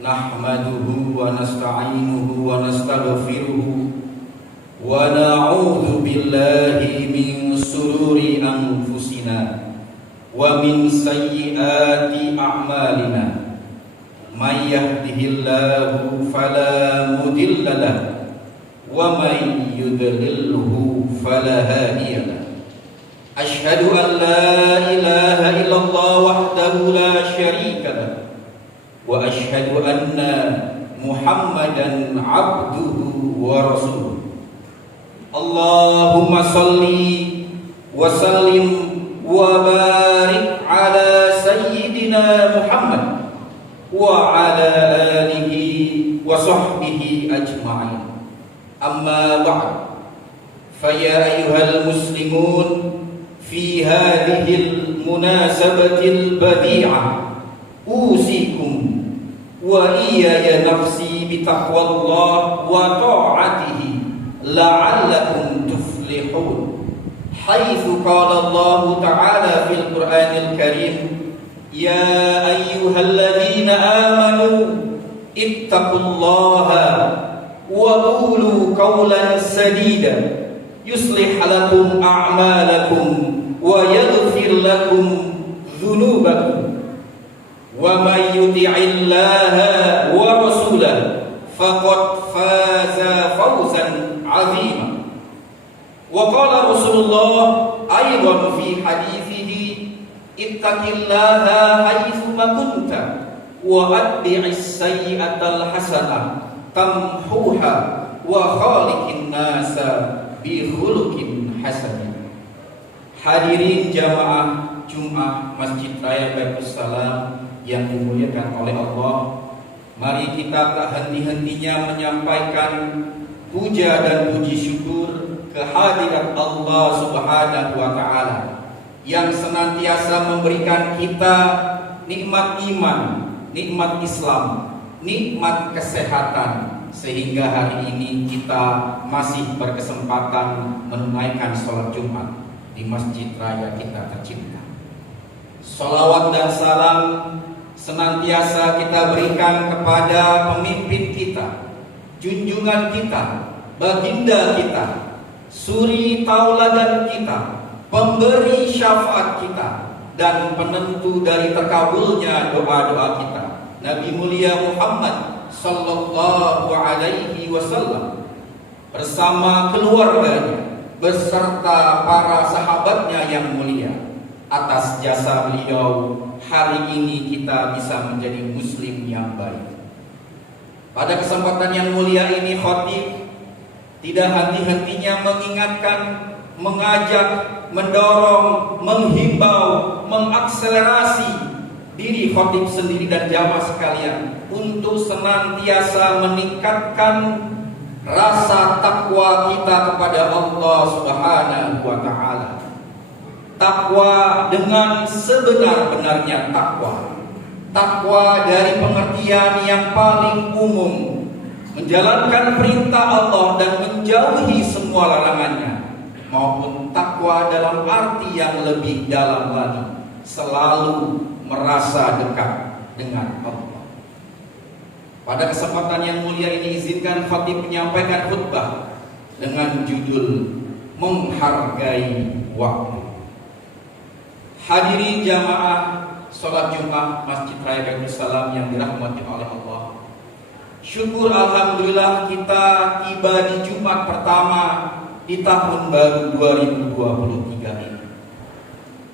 Nahmaduhu wa nasta'inuhu wa nastaghfiruhu wa na'udzu billahi min sururi anfusina wa min sayyiati a'malina. May yahdihillahu fala mudilla lahu wa may yudlilhu fala hadiya lahu. Asyhadu an la ilaha illallah wahdahu la syarika lahu wa asyhadu anna Muhammadan abduhu wa rasuluh. Allahumma salli wa sallim wa barik ala sayyidina Muhammad wa ala alihi wa sahbihi ajma'in. Amma ba'd, faya ayyuhal muslimun, fi hadhil munasabatil badi'ah usikum wa iyaya nafsi bitaqwallah wa ta'atihi la'allakum tuflihun. Haitsu qala Allah ta'ala fil Qur'anil Karim, ya ayyuhalladzina amanu ittaqullaha wa qulu qawlan sadida yuslih lakum a'malakum wa yaghfir lakum dhunubakum wa may yuti'illaha wa rasulahu faqad faza fawzan 'azima. Wa qala Rasulullah aidan fi hadithihi, ittaqillaha haitsu ma kunta wa atbi'is sayyi'atal hasanah tamhuha wa khaliqin nasa bi khuluqin hasan. Hadirin jamaah Jumat Masjid Raya Baitus Salam yang dimuliakan oleh Allah, mari kita tak henti-hentinya menyampaikan puja dan puji syukur kehadirat Allah Subhanahu wa Ta'ala yang senantiasa memberikan kita nikmat iman, nikmat Islam, nikmat kesehatan, sehingga hari ini kita masih berkesempatan menunaikan sholat Jumat di Masjid Raya kita tercinta. Sholawat dan salam senantiasa kita berikan kepada pemimpin kita, junjungan kita, baginda kita, suri tauladan kita, pemberi syafaat kita, dan penentu dari terkabulnya doa-doa kita, Nabi mulia Muhammad sallallahu alaihi wasallam bersama keluarganya beserta para sahabatnya yang mulia. Atas jasa beliau, hari ini kita bisa menjadi muslim yang baik. Pada kesempatan yang mulia ini, khatib tidak henti-hentinya mengingatkan, mengajak, mendorong, menghimbau, mengakselerasi diri khatib sendiri dan jamaah sekalian untuk senantiasa meningkatkan rasa takwa kita kepada Allah Subhanahu wa Ta'ala. Takwa dengan sebenar-benarnya takwa. Takwa dari pengertian yang paling umum, menjalankan perintah Allah dan menjauhi semua larangannya, maupun takwa dalam arti yang lebih dalam lagi, selalu merasa dekat dengan Allah. Pada kesempatan yang mulia ini, izinkan khatib menyampaikan khutbah dengan judul Menghargai Waktu. Hadirin jamaah sholat Jumat Masjid Raya Baitus Salam yang dirahmati oleh Allah, syukur alhamdulillah kita tiba di Jumat pertama di tahun baru 2023 ini.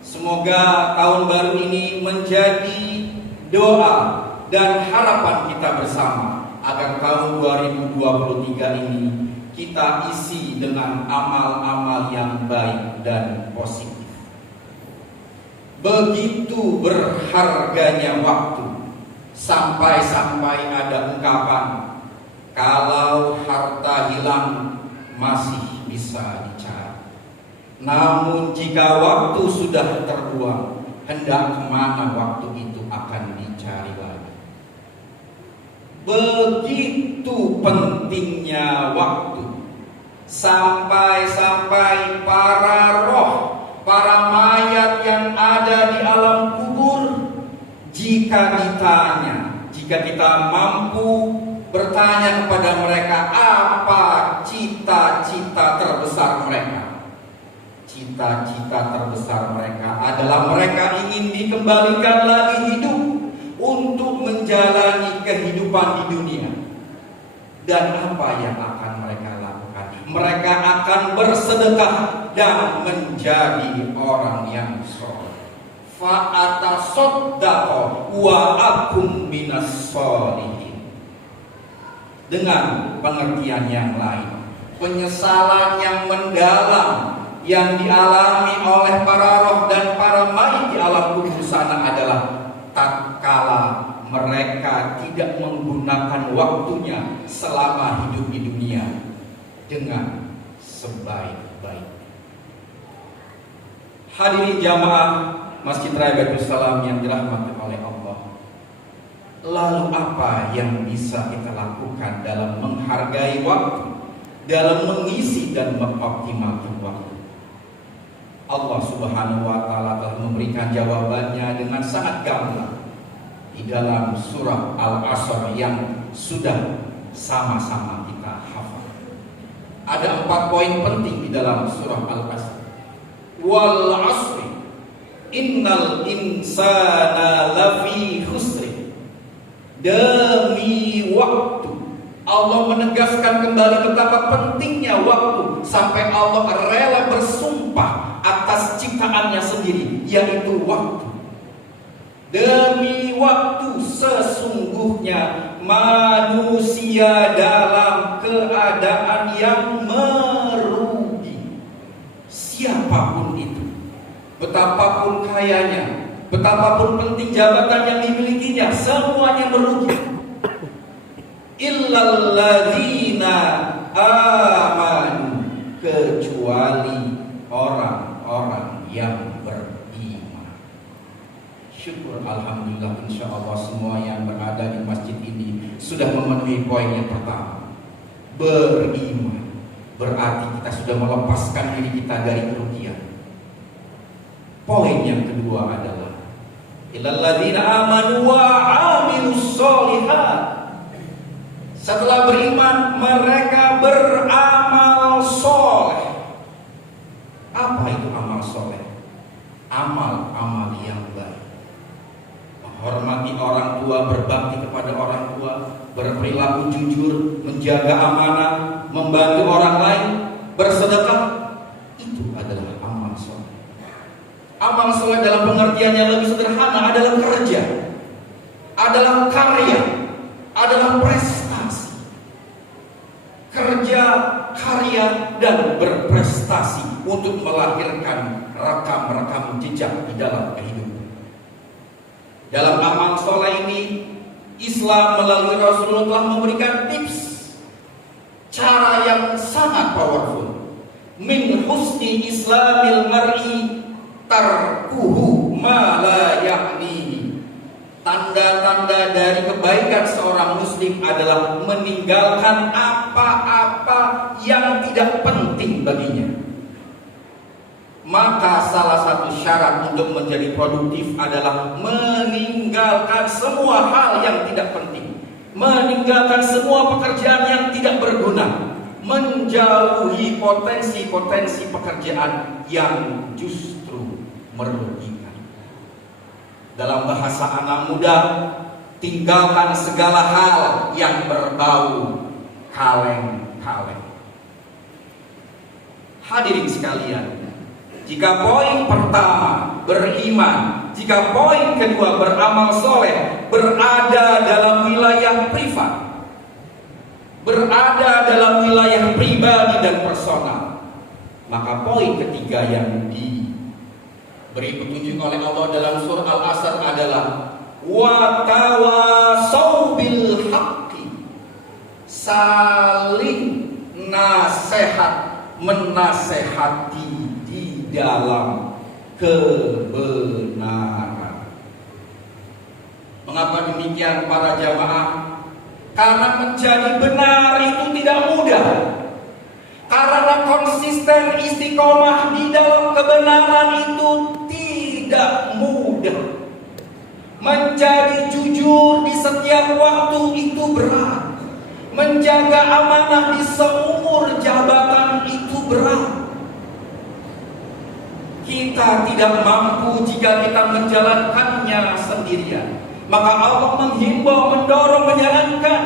Semoga tahun baru ini menjadi doa dan harapan kita bersama agar tahun 2023 ini kita isi dengan amal-amal yang baik dan positif. Begitu berharganya waktu, sampai-sampai ada ungkapan, kalau harta hilang masih bisa dicari, namun jika waktu sudah terbuang, hendak kemana waktu itu akan dicari lagi. Begitu pentingnya waktu, sampai-sampai para roh, para mayat yang ada di alam kubur, jika jika kita mampu bertanya kepada mereka apa cita-cita terbesar mereka. Cita-cita terbesar mereka adalah mereka ingin dikembalikan lagi hidup untuk menjalani kehidupan di dunia. Dan apa yang akan mereka lakukan? Mereka akan bersedekah dan menjadi orang yang soleh. Fa'atasaddaqo wa akum minas sholihin. Dengan pengertian yang lain, penyesalan yang mendalam yang dialami oleh para roh dan para mayit di alam kubur sana adalah tatkala mereka tidak menggunakan waktunya selama hidup di dunia dengan sebaik-baik. Hadirin jamaah Masjid Raya Baitul Salam yang dirahmati oleh Allah, lalu apa yang bisa kita lakukan dalam menghargai waktu, dalam mengisi dan mengoptimalkan waktu? Allah Subhanahu wa Ta'ala telah memberikan jawabannya dengan sangat gamblang di dalam surah Al-Asr yang sudah sama-sama kita hafal. Ada 4 poin penting di dalam surah Al-Asr. Wal asri innal insana lafi khusri. Demi waktu, Allah menegaskan kembali betapa pentingnya waktu sampai Allah rela bersumpah atas ciptaannya sendiri, yaitu waktu. Demi waktu, sesungguhnya manusia dalam keadaan yang merugi. Siapapun itu, betapapun kayanya, betapapun penting jabatan yang dimilikinya, semuanya merugi. Illalladzina amanu, kecuali orang-orang yang beriman. Syukur alhamdulillah, insya Allah semua yang berada di masjid ini sudah memenuhi poin yang pertama. Beriman berarti kita sudah melepaskan diri kita dari kerugian. Poin yang kedua adalah illalladzina amanu wa amilus sholihat. Setelah beriman, mereka beramal soleh. Apa itu amal soleh? Amal-amal yang baik. Menghormati orang tua, berbakti kepada orang tua, berperilaku jujur, menjaga amanah, membantu orang lain, bersedekah. Itu adalah amal soleh. Amal soleh dalam pengertian yang lebih sederhana adalah kerja, adalah karya, adalah prestasi. Kerja, karya, dan berprestasi untuk melahirkan rekam-rekam jejak di dalam kehidupan. Dalam amal soleh ini, Islam melalui Rasulullah telah memberikan tips, cara yang sangat powerful. Min husni islamil mar'i tarkuhu ma la ya'nihi. Tanda-tanda dari kebaikan seorang muslim adalah meninggalkan apa-apa yang tidak penting baginya. Maka salah satu syarat untuk menjadi produktif adalah meninggalkan semua hal yang tidak penting, meninggalkan semua pekerjaan yang tidak berguna, menjauhi potensi-potensi pekerjaan yang justru merugikan. Dalam bahasa anak muda, tinggalkan segala hal yang berbau kaleng-kaleng. Hadirin sekalian, jika poin pertama beriman, jika poin kedua beramal soleh, berada dalam wilayah privat, berada dalam wilayah pribadi dan personal, maka poin ketiga yang beri petunjuk oleh Allah dalam surah Al-Asr adalah wa tawasau bil haqqi, saling nasihat, menasehati di dalam kebenaran. Mengapa demikian para jamaah? Karena menjadi benar itu tidak mudah. Karena konsisten istiqomah di dalam kebenaran itu tidak mudah. Menjadi jujur di setiap waktu itu berat. Menjaga amanah di seumur jabatan itu berat. Kita tidak mampu jika kita menjalankannya sendirian. Maka Allah menghimbau, mendorong, menyarankan,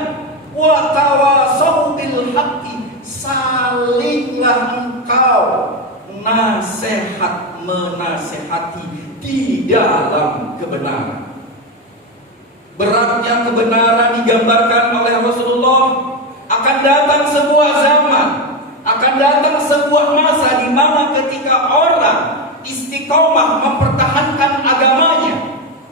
wa tawasau bil haqqi, salinglah engkau nasihat menasehati di dalam kebenaran. Beratnya kebenaran digambarkan oleh Rasulullah. Akan datang sebuah zaman, akan datang sebuah masa di mana ketika orang istiqomah mempertahankan agamanya,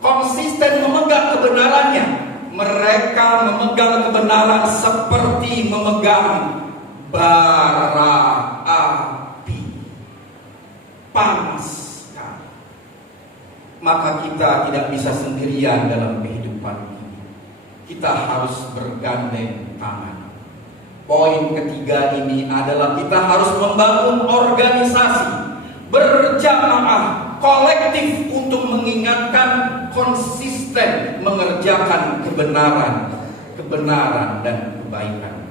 konsisten memegang kebenarannya, mereka memegang kebenaran seperti memegang bara api, panas sekali. Maka kita tidak bisa sendirian dalam kehidupan ini. Kita harus bergandeng tangan. Poin ketiga ini adalah kita harus membangun organisasi berjamaah, kolektif untuk mengingatkan, konsisten mengerjakan kebenaran dan kebaikan.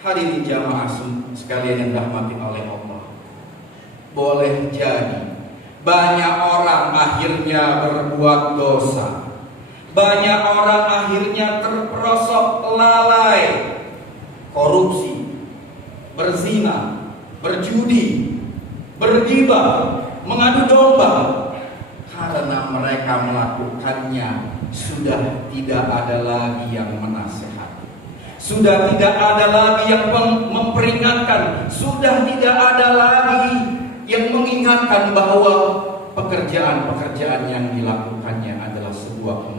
Hadirin jamaah sekalian yang dirahmati oleh Allah, boleh jadi banyak orang akhirnya berbuat dosa. Banyak orang akhirnya terperosok lalai, korupsi, berzina, berjudi, bergibah, mengadu domba. Karena mereka melakukannya, sudah tidak ada lagi yang menasehati, sudah tidak ada lagi yang memperingatkan, sudah tidak ada lagi yang mengingatkan bahwa pekerjaan-pekerjaan yang dilakukannya adalah sebuah kemungkaran.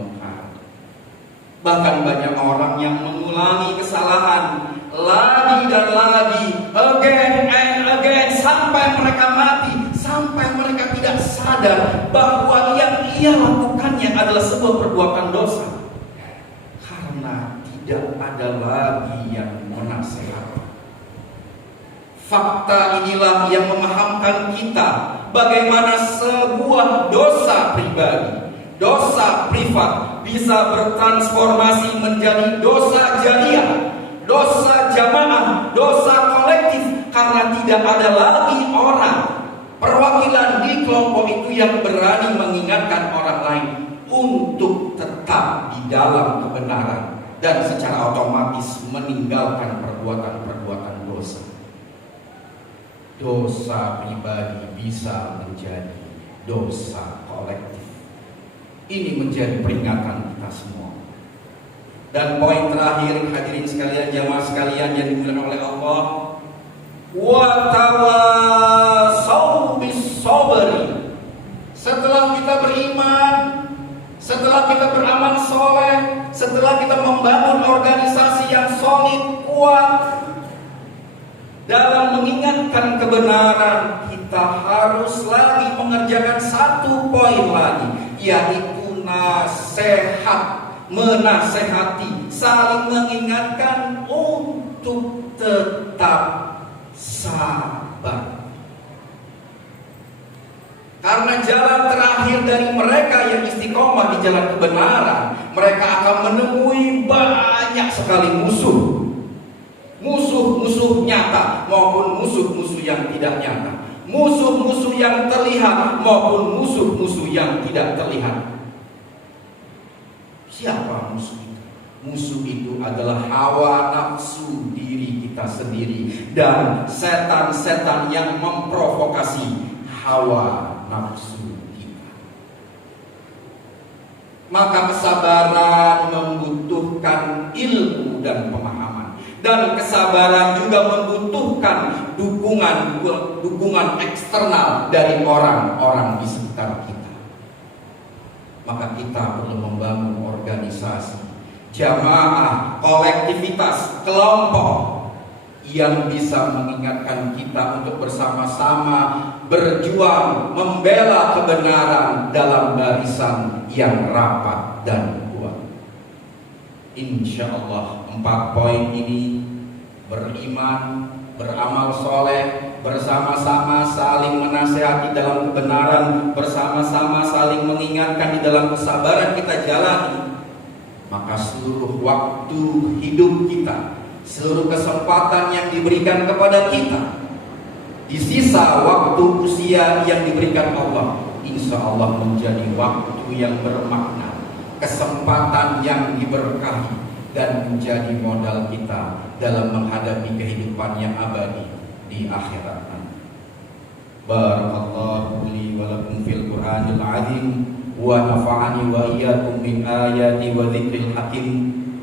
Bahkan banyak orang yang mengulangi kesalahan lagi dan lagi, again and again, sampai mereka mati, sampai mereka tidak sadar bahwa yang ia lakukannya adalah sebuah perbuatan dosa. Karena tidak ada lagi yang menasehati. Fakta inilah yang memahamkan kita bagaimana sebuah dosa pribadi, dosa privat bisa bertransformasi menjadi dosa jariah, dosa jamaah, dosa kolektif. Karena tidak ada lagi orang perwakilan di kelompok itu yang berani mengingatkan orang lain untuk tetap di dalam kebenaran dan secara otomatis meninggalkan perbuatan-perbuatan dosa. Dosa pribadi bisa menjadi dosa kolektif. Ini menjadi peringatan kita semua. Dan poin terakhir, hadirin sekalian, jamaah sekalian yang dimuliakan oleh Allah, wa tawasau bis sabri. Setelah kita beriman, setelah kita beramal soleh, setelah kita membangun organisasi yang solid, kuat dalam mengingatkan kebenaran, kita harus lagi mengerjakan satu poin lagi, yaitu nasihat, menasehati, saling mengingatkan untuk tetap sabar. Karena jalan terakhir dari mereka yang istiqomah di jalan kebenaran, mereka akan menemui banyak sekali musuh. Musuh-musuh nyata maupun musuh-musuh yang tidak nyata. Musuh-musuh yang terlihat maupun musuh-musuh yang tidak terlihat. Siapa musuh itu? Musuh itu adalah hawa nafsu diri kita sendiri dan setan-setan yang memprovokasi hawa nafsu kita. Maka kesabaran membutuhkan ilmu dan pemahaman, dan kesabaran juga membutuhkan dukungan eksternal dari orang-orang di sekitar kita. Maka kita perlu membangun organisasi, jamaah, kolektivitas, kelompok yang bisa mengingatkan kita untuk bersama-sama berjuang membela kebenaran dalam barisan yang rapat dan kuat. Insya Allah 4 poin ini, beriman, beramal soleh, bersama-sama saling menasehati dalam kebenaran, bersama-sama saling mengingatkan di dalam kesabaran kita jalani, maka seluruh waktu hidup kita, seluruh kesempatan yang diberikan kepada kita di sisa waktu usia yang diberikan Allah, insya Allah menjadi waktu yang bermakna, kesempatan yang diberkahi, dan menjadi modal kita dalam menghadapi kehidupan yang abadi di akhirat nanti. Barakallahu li wa lakum fil Qur'anil azim wa nafa'ani wa iyyakum min ayati wa dzikril hakim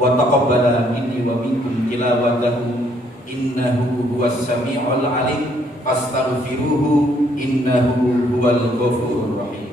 wa taqabbala minni wa minkum tilawatahu innahu huwas samiul alim fastaghfiruhu innahu huwal ghafurur rahim.